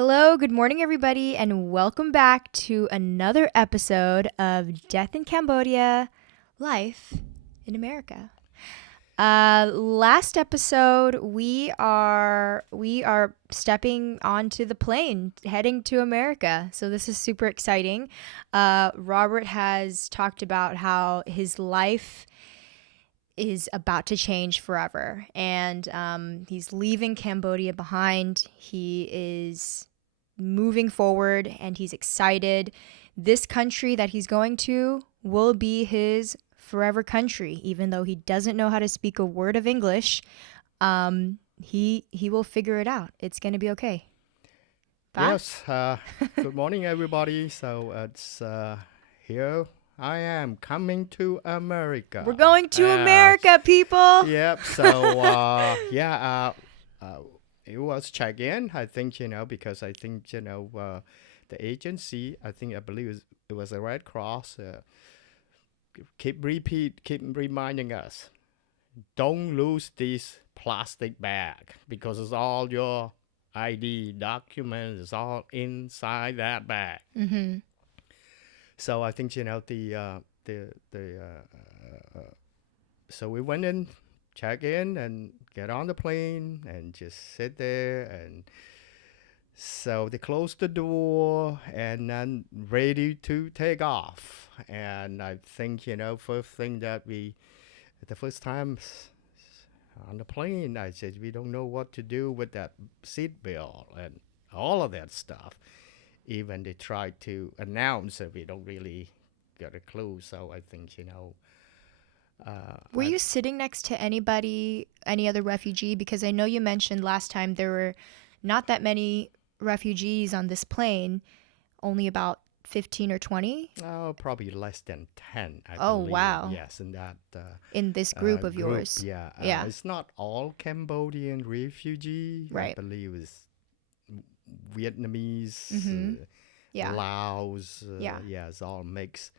Hello, good morning, everybody, and welcome back to another episode of Death in Cambodia, Life in America. Last episode, we are stepping onto the plane, heading to America. So this is super exciting. Robert has talked about how his life is about to change forever, and he's leaving Cambodia behind. He is moving forward and he's excited. This country that he's going to will be his forever country, even though he doesn't know how to speak a word of English. He will figure it out. It's going to be okay. Ba? Yes, good morning, everybody. So it's here I am coming to America. We're going to Uh, America, people. yep. So it was check in. I think because I think the agency. I believe it was a Red Cross. Keep reminding us, don't lose this plastic bag because it's all your ID documents is all inside that bag. Mm-hmm. So I think so we went in, check in, and get on the plane and just sit there. And so they closed the door and then ready to take off. And I think the first time on the plane, I said we don't know what to do with that seat belt and all of that stuff. Even they tried to announce it, we don't really get a clue. So I think Were you sitting next to anybody, any other refugee? Because I know you mentioned last time there were not that many refugees on this plane, only about 15 or 20 probably less than 10, I Oh, believe. wow. Yes, in that in this group of group. yours. Yeah, Yeah. it's not all Cambodian refugee. I Right. believe it's Vietnamese, Mm-hmm. Yeah. Laos. Yeah. Yeah, it's all mixed.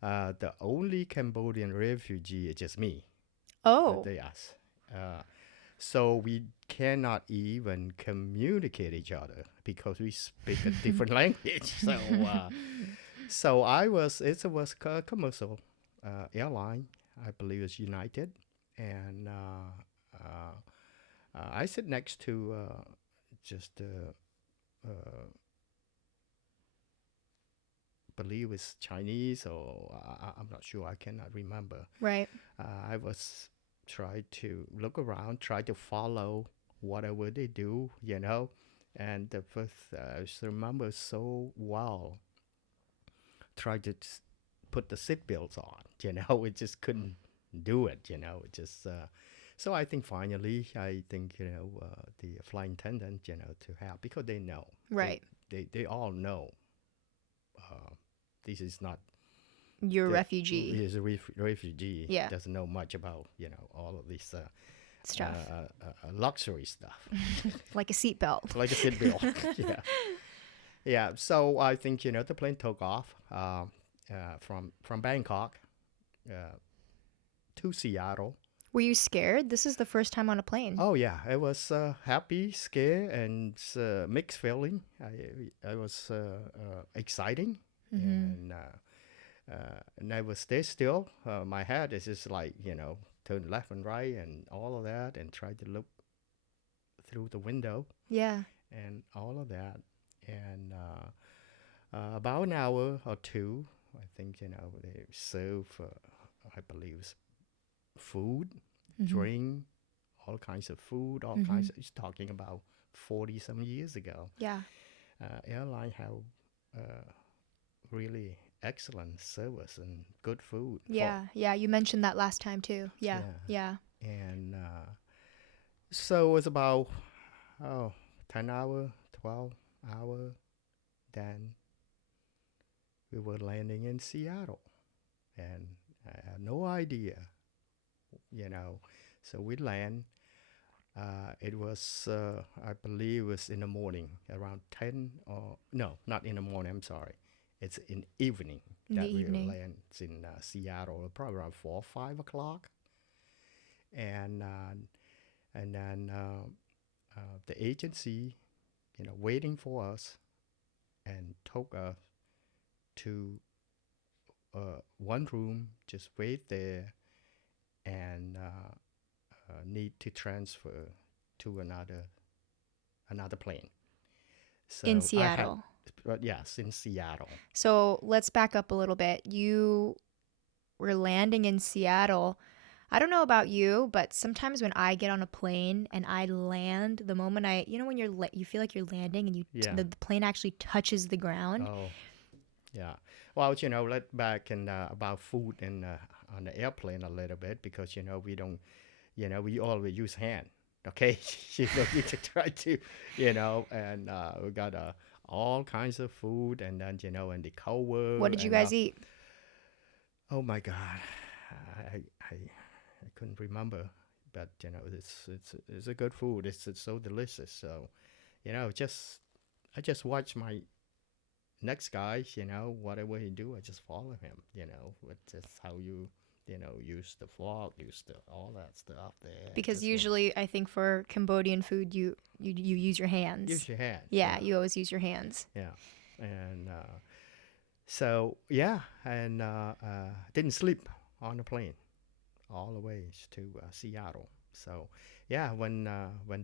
The only Cambodian refugee is just me. Oh. Yes. So we cannot even communicate each other because we speak a different language. So it was a commercial airline. I believe it's United, and I sit next to just believe it's Chinese or I'm not sure. I cannot remember. Right. I was try to look around, try to follow whatever they do, And the first, I just remember so well, try to put the seatbelts on, We just couldn't do it, It just so I think finally, the flight attendant, to have because they know, Right. they all know, this is not You're a the refugee is a refugee. Yeah. Doesn't know much about all of this stuff. luxury stuff, Like a seatbelt. like a seatbelt. Yeah, yeah. So I think the plane took off from Bangkok to Seattle. Were you scared? This is the first time on a plane. Oh yeah, it was happy, scared, and mixed feeling. I was exciting, Mm-hmm. and I would stay still. My head is just like turn left and right and all of that, and try to look through the window Yeah. and all of that. And about an hour or two, I think they serve, I believe, food, Mm-hmm. drink, all kinds of food, all Mm-hmm. kinds. It's talking about 40 some years ago. Yeah. Airline have really excellent service and good food. Yeah. Yeah. You mentioned that last time too. Yeah. Yeah. Yeah. And so it's about 10 hour, 12 hour. Then we were landing in Seattle, and I had no idea, So we land. It was, I believe, it was in the morning, around 10 or no, not in the morning. I'm sorry, it's in evening In the that we evening. land in Seattle, probably around 4 or 5 o'clock, and then the agency waiting for us and took us to one room, just wait there, and need to transfer to another plane. In So I had, Seattle. yes, in Seattle. So let's back up a little bit. You were landing in Seattle. I don't know about you, but sometimes when I get on a plane and I land, the moment when you feel like you're landing and Yeah. the plane actually touches the ground. Oh, yeah. Well, let back and about food and on the airplane a little bit because we don't, we always use hand. Okay, you don't need to try to, and we got all kinds of food, and then and the What cover did you and guys eat? oh my God, I couldn't remember, but it's a good food. It's so delicious. So just I just watch my next guy. Whatever he do, I just follow him. It's just how use the fork, use the all that stuff there. Because Just usually I think for Cambodian food you use your hands. use your hand. Yeah, Yeah, you always use your hands. yeah, and so yeah, and didn't sleep on the plane all the way to Seattle. So yeah, when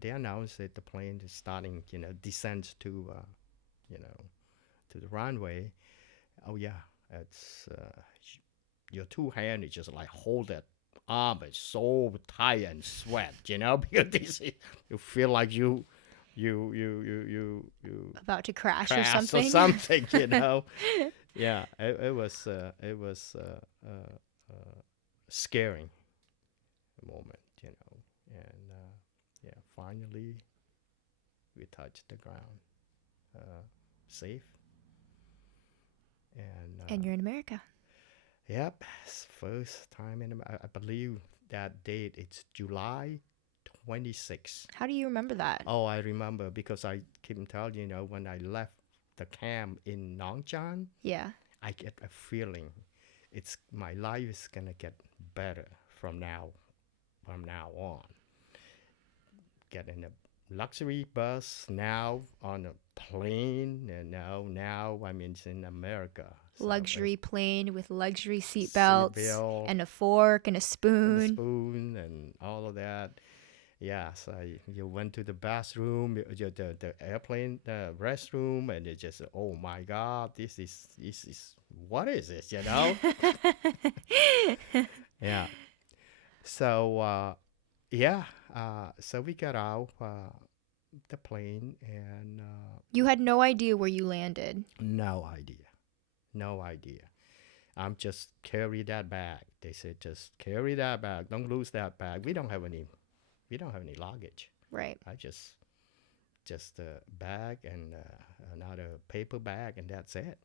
they announced that the plane is starting, descent to you know to the runway, oh yeah, it's your two hand is just like hold that arm is so tight and sweat, because you feel like you About to crash or crash or something. something, Yeah, it was scaring moment, and yeah, finally we touched the ground, uh, safe, and And you're in America. yep, first time in I believe that date it's July 26th. How do you remember that? Oh, I remember because I keep telling when I left the camp in Nongchan, Yeah. I get a feeling it's my life is gonna get better from now on. Get in a luxury bus now on a plane, and now I'm in America. So Luxury plane with luxury seat belts seatbelt and a fork and a and the spoon. spoon and all of that. Yes, you went to the bathroom, the airplane, the restroom, and you just, oh my God, this is what is this, Yeah. So yeah, so we got out the plane and You had no idea where you landed. no idea, no idea. I'm just carry that bag. They said just carry that bag. Don't lose that bag. We don't have any luggage. Right. I just a bag and another paper bag, and that's it.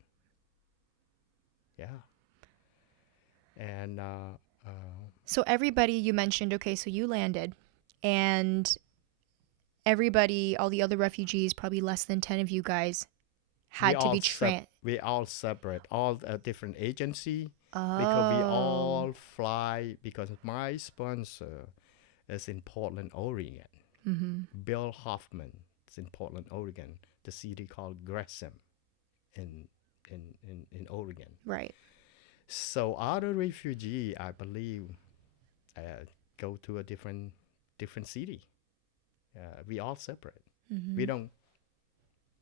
Yeah. And So everybody you mentioned, okay, so you landed and everybody, all the other refugees, probably less than 10 of you guys we had to all be sep- we all separate, all different agency, because we Oh. all fly because my sponsor is in Portland, Oregon. Mhm. Bill Hoffman is in Portland, Oregon. The city called Gresham in in Oregon. Right. So other refugee, I believe, go to a different city. We all separate. We Mhm. don't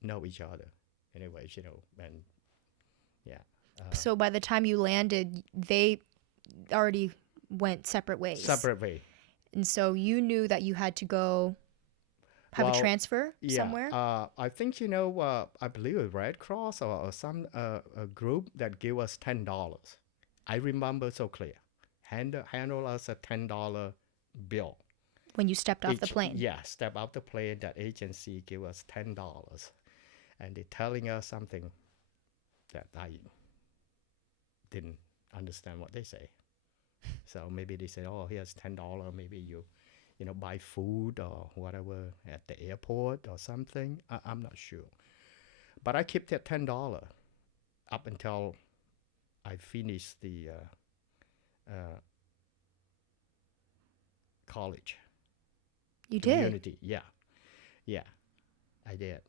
know each other, anyways. And yeah, So by the time you landed, they already went separate ways. separate way. And so you knew that you had to go have a Well, transfer yeah. somewhere. I think I believe a Red Cross or some a group that gave us $10. I remember so clear. Handle us a $10 bill. When you stepped off the plane. Yeah, step out the plane. That agency give us $10, and they're telling us something that I didn't understand what they say. So maybe they say, "Oh, here's $10. Maybe you buy food or whatever at the airport or something." I'm not sure, but I kept that $10 up until I finished the uh, college You did. community. Yeah, yeah, I did.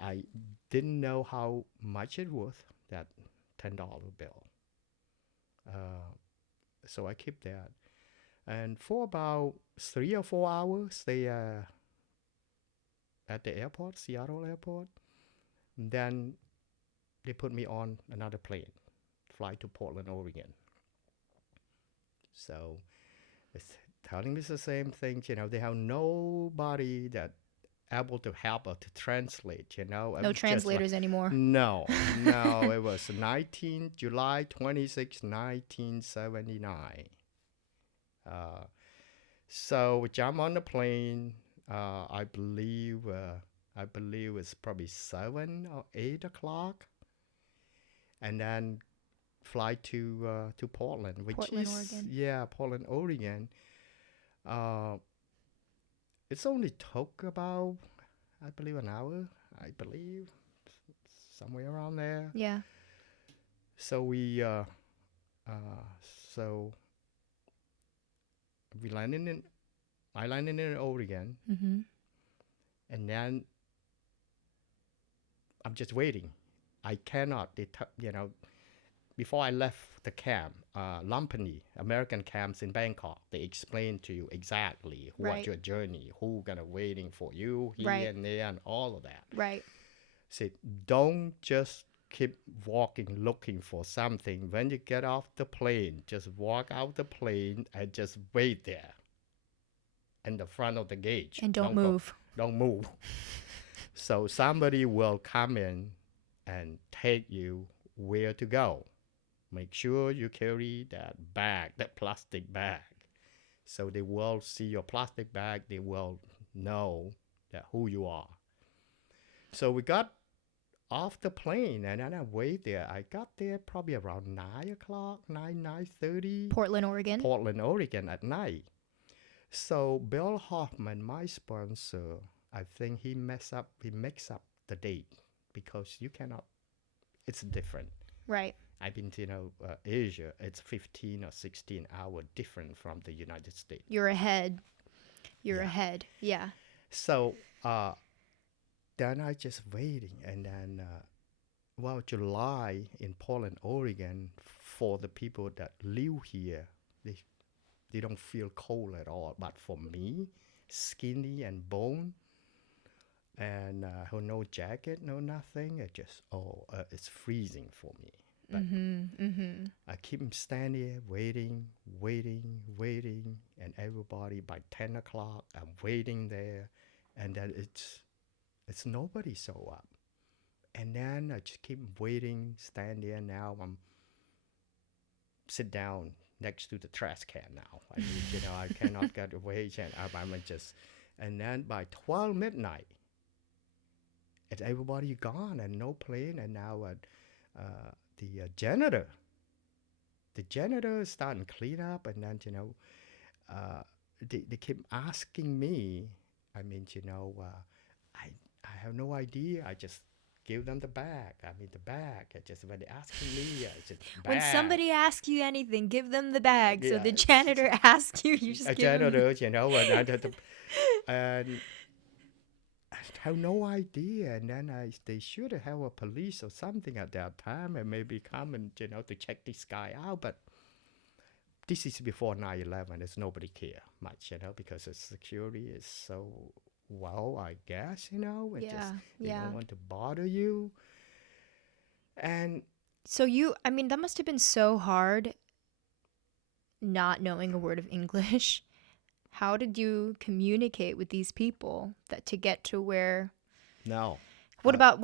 I didn't know how much it was, that $10 bill. Uh, so I keep that. And for about 3 or 4 hours, they at the airport, Seattle airport. And then they put me on another plane, fly to Portland, Oregon. So it's telling me the same thing. They have nobody that able to help or to translate. It No was just like translators anymore. no. It was July 26, 1979. Uh, so we jump on the plane. I believe it's probably 7 or 8 o'clock, and then fly to Portland, which Portland, is, Oregon. yeah, Portland, Oregon. Uh, it's only took about, I believe, an hour. I believe somewhere around there. Yeah. So uh, so we landed in I landed in Oregon, Mhm. and then I'm just waiting. I cannot, before I left the camp, Lumpini, American camps in Bangkok, they explain to you exactly what Right. your journey, who gonna waiting for you here Right. and there and all of that. Right. Say, don't just keep walking looking for something. When you get off the plane, just walk out the plane and just wait there in the front of the gate. And don't move. Don't move. So somebody will come in and take you where to go. Make sure you carry that bag, that plastic bag. So they will see your plastic bag. They will know that who you are. So we got off the plane, and then I wait there. I got there probably around 9 o'clock, 9:30, Portland, Oregon. Portland, Oregon at night. So Bill Hoffman, my sponsor, I think he mixed up the date because you cannot. It's different. Right. I've been to Asia. It's 15 or 16 hour different from the United States. You're ahead. You're Yeah. ahead. Yeah. So then I just waiting, and then July in Portland, Oregon, for the people that live here, they don't feel cold at all. But for me, skinny and bone, and who no jacket, no nothing, it's freezing for me. But I keep standing there waiting, and everybody by 10 o'clock, I'm waiting there, and then it's nobody show up. And then I just keep waiting, stand there. Now I'm sit down next to the trash can now. I mean, I cannot get away, and I'm just, and then by 12 midnight, it's everybody gone and no plane, and now the janitor is starting to clean up, and then they keep asking me. I mean, I have no idea. I just give them the bag. I mean, the bag. I just when they asking me, I just bag. When somebody asks you anything, give them the bag. So Yeah, the janitor asks you, you just a give them. janitor, and I have no idea. And then they should have a police or something at that time, and maybe come and to check this guy out. But this is before 9/11. There's nobody care much, because the security is so well, I guess, it just they don't want to bother you. And So that must have been so hard not knowing a word of English. How did you communicate with these people to get to where? no, What about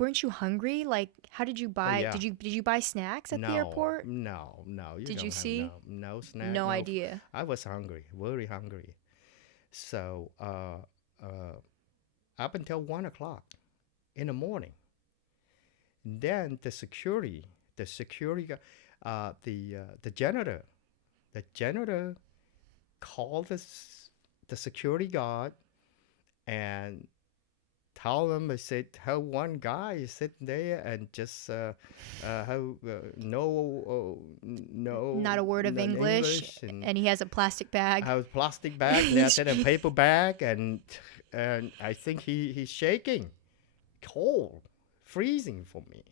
weren't you hungry? Like, how did you buy? yeah. Did you buy snacks at the airport? No. You Did don't you have see? no snack. No idea. I was hungry, very hungry. So up until 1 o'clock in the morning, and then the security, the janitor called the security guard and tell them. I said how one guy is sitting there and just no Not a word of none English, and and he has a plastic bag. I have plastic bag, that's in a paper bag, and I think he's shaking. cold, freezing for me.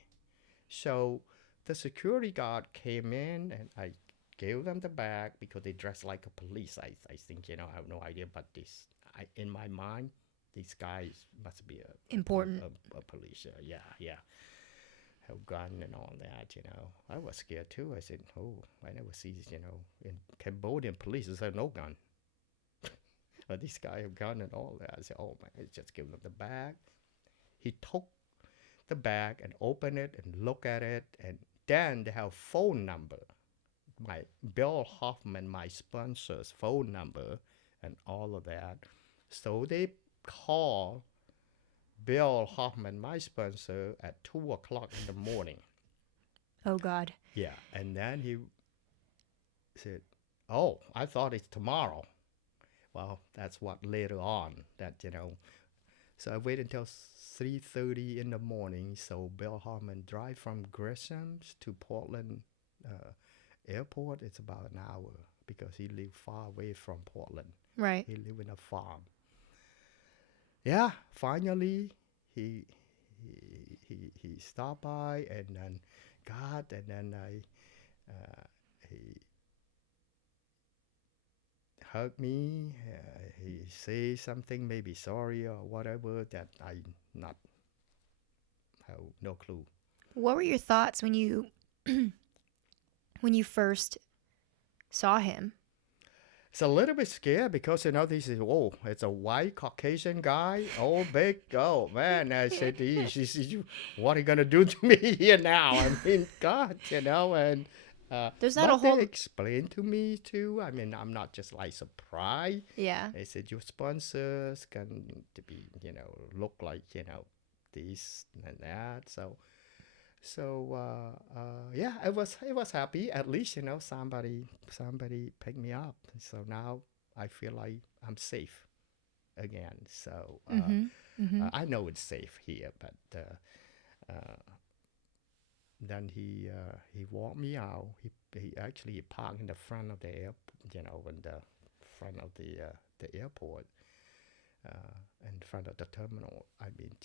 So the security guard came in and I gave them the bag because they dress like a police. I think, I have no idea, but in my mind, these guys must be Important. a police. Yeah, yeah. Have gun and all that. I was scared too. I said, oh, I never see, in Cambodian police, there's no gun. But this guy have gun and all that. I said, oh my, just give him the bag. He took the bag and opened it and look at it, and then they have phone number, my Bill Hoffman, my sponsor's phone number, and all of that. So they call Bill Hoffman, my sponsor, at 2 o'clock in the morning. Oh God. Yeah, and then he said, "Oh, I thought it's tomorrow." Well, that's what later on that. So I waited until 3:30 in the morning. So Bill Hoffman drive from Grisham's to Portland airport. It's about an hour because he lived far away from Portland. Right. He lived in a farm. Yeah, finally he he stopped by and then he hugged me. He say something, maybe sorry or whatever that I not have no clue. What were your thoughts when you when you first saw him? It's a little bit scared because this is it's a white Caucasian guy, oh big, oh man. I said, what are you gonna do to me here now? I mean, God, and There's not a but whole. they explained to me too. I mean, I'm not just like surprised. Yeah. They said your sponsors can to be, look like this and that. So yeah, it was happy. At least somebody picked me up. So now I feel like I'm safe again. So Mm-hmm. Mm-hmm. I know it's safe here, but then he walked me out. He actually parked in the front of the in the front of the airport, in front of the terminal. I mean.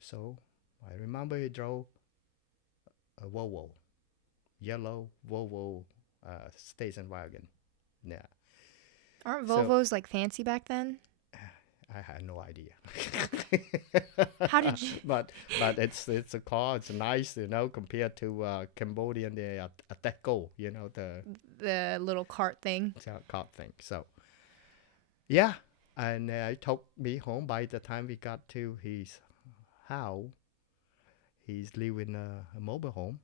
So I remember he drove a Volvo, yellow Volvo station wagon. Yeah. Aren't So Volvos like fancy back then? I had no idea. How did you? but it's a car. It's nice, compared to Cambodian the Ateco, The little cart thing. car thing. So yeah, and he took me home. By the time we got to his house, he's living a mobile home.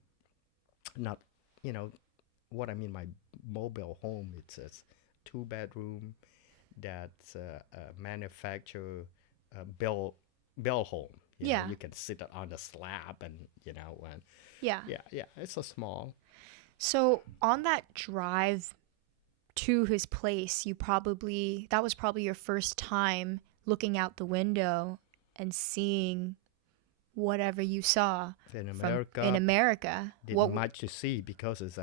Not, what I mean by mobile home. It's a 2 bedroom that's manufacture bill home. Yeah. You can sit on the slab and Yeah. yeah, it's a small. So on that drive to his place, that was probably your first time looking out the window and seeing whatever you saw In from America, in America. didn't much to see because it's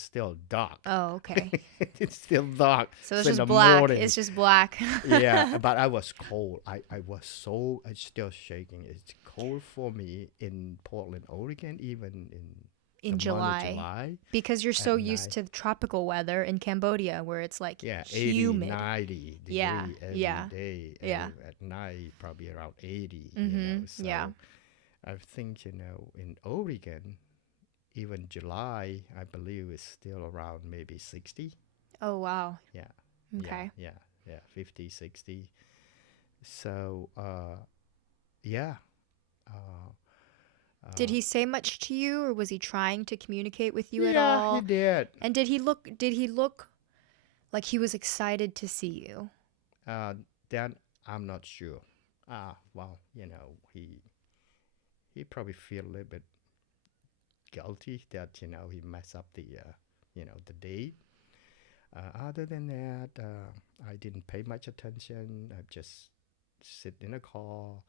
still dark. Oh, okay. It's still dark. So it's in just the black. morning. It's just black. Yeah, but I was cold. I'm still shaking. It's cold for me in Portland, Oregon, even in In the month of July. July. Because you're so At used night. to the tropical weather in Cambodia where it's like Yeah, 80, humid. 90 degree Yeah, every yeah, day. yeah. At night, probably around 80, So yeah. I think, in Oregon, even July, I believe is still around maybe 60. Oh, wow. Yeah. Okay. Yeah, 50, 60. So, yeah. Uh, Did he say much to you or was he trying to communicate with you at yeah, he all? did. And did he look like he was excited to see you? Then I'm not sure. Well, he probably feel a little bit guilty that he messed up the date. Other than that, I didn't pay much attention. I just sit in a car.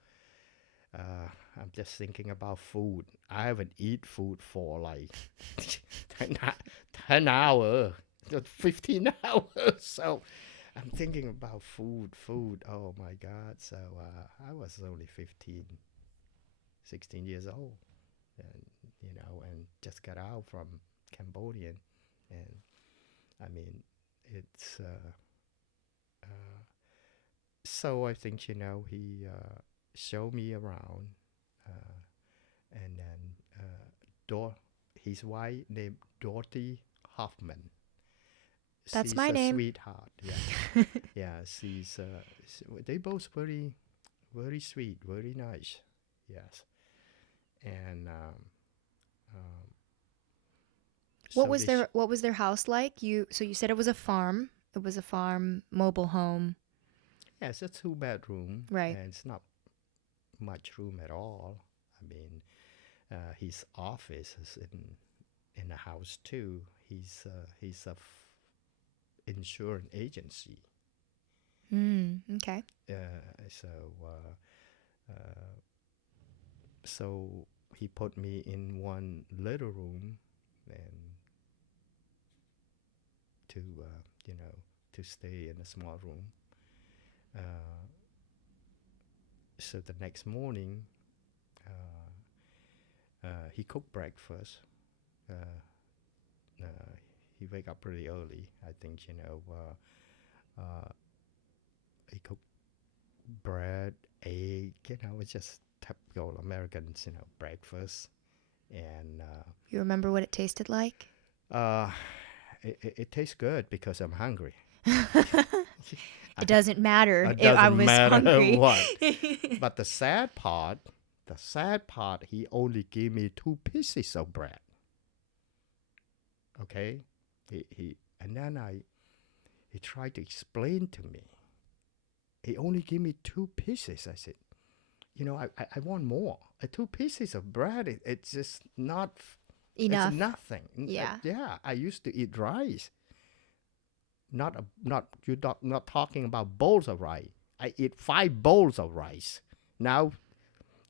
I'm just thinking about food. I haven't eat food for like 10 hours, 15 hours. So I'm thinking about food. Oh my God. So I was only 15. 16 years old, and and just got out from Cambodian, and I mean, it's uh, so I think he showed me around, uh, and then Dor his wife named Dorothy Hoffman. That's She's my a name. sweetheart. Yeah, yeah. They both very sweet, very nice. Yes, and um, so they What was their house like? You said it was a farm. It was a farm, mobile home. yes, it's a 2 bedroom, Right. and it's not much room at all. I mean, his office is in the house too. He's a insurance agency. Okay. Uh, so uh, so he put me in one little room and to to stay in a small room. Uh, so the next morning, he cooked breakfast. Uh, uh, he wake up pretty early. I think he cooked bread, egg. It's just typical Americans, breakfast. And You remember what it tasted like? uh, it tastes good because I'm hungry. It doesn't matter It if I doesn't was matter hungry. what. But the sad part, he only gave me 2 pieces of bread. Okay, and then he tried to explain to me. He only gave me 2 pieces. I said, I want more. 2 pieces of bread, it's just not. It's Enough. nothing. Yeah. Yeah, I used to eat rice. Not you're not talking about bowls of rice. I eat 5 bowls of rice. Now,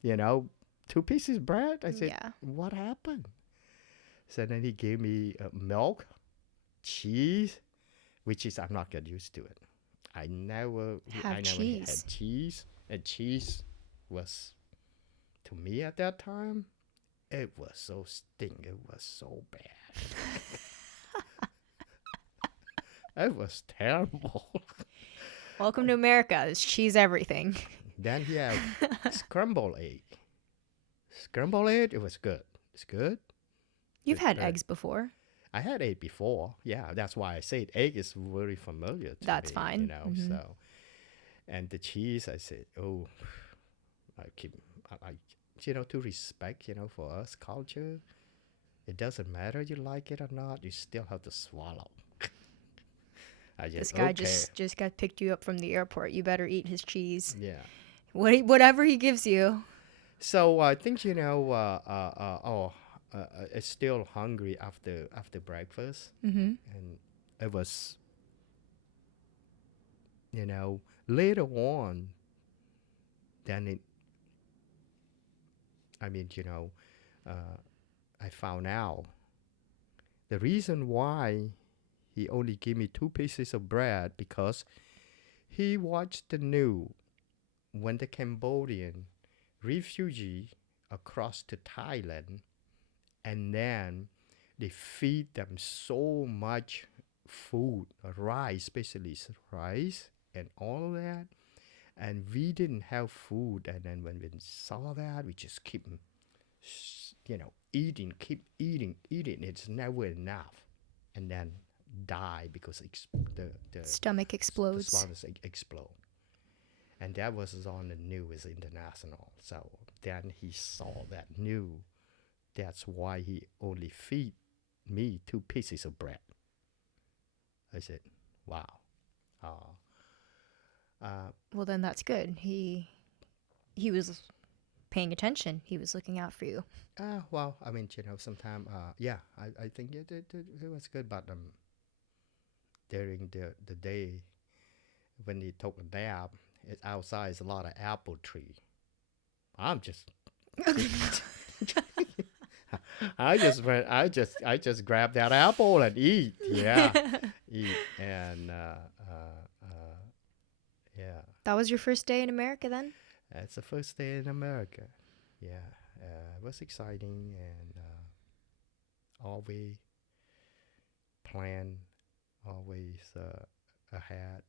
you know, 2 pieces bread. I said, Yeah. what happened? So then he gave me milk, cheese, which is I'm not get used to it. I never Have I never had cheese. cheese, and cheese was to me at that time it was so stink. It was so bad. It was terrible. Welcome to America. It's cheese everything. Then he have scrambled egg. Scrambled egg, it was good. It's good. You've But had eggs before. I had egg before. Yeah, that's why I said egg is very familiar to That's me. fine. So and the cheese, I said, oh, I keep I to respect for us culture. It doesn't matter you like it or not. You still have to swallow. I This just guy okay. just got picked you up from the airport. You better eat his cheese. Yeah. Whatever he gives you. So I think it's still hungry after breakfast, Mm-hmm. and it was later on. Then I mean uh, I found out the reason why he only gave me 2 pieces of bread because he watched the news when the Cambodian refugee across to Thailand, and then they feed them so much food, rice, especially rice and all that, and we didn't have food. And then when we saw that, we just keep, eating, keep eating, eating. It's never enough, and then die because Stomach the explodes. spinals explode. And that was on the news international. So then he saw that news. That's why he only feed me 2 pieces of bread. I said, wow. Uh, Well, then that's good. He was paying attention. He was looking out for you. well, I mean, sometimes, yeah, I think it was good, but during the day when he took a nap, outside is a lot of apple tree. I'm just, I just grab that apple and eat. Yeah, eat and yeah. That was your first day in America then? That's the first day in America. Yeah, it was exciting and always plan, always ahead,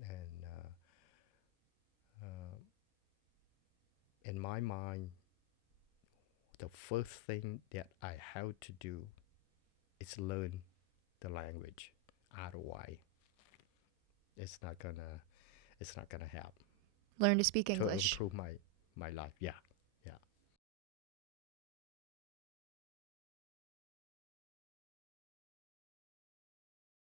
and uh, in my mind, the first thing that I have to do is learn the language. Otherwise, it's not gonna it's not gonna help Learn to speak to English. improve my life. Yeah.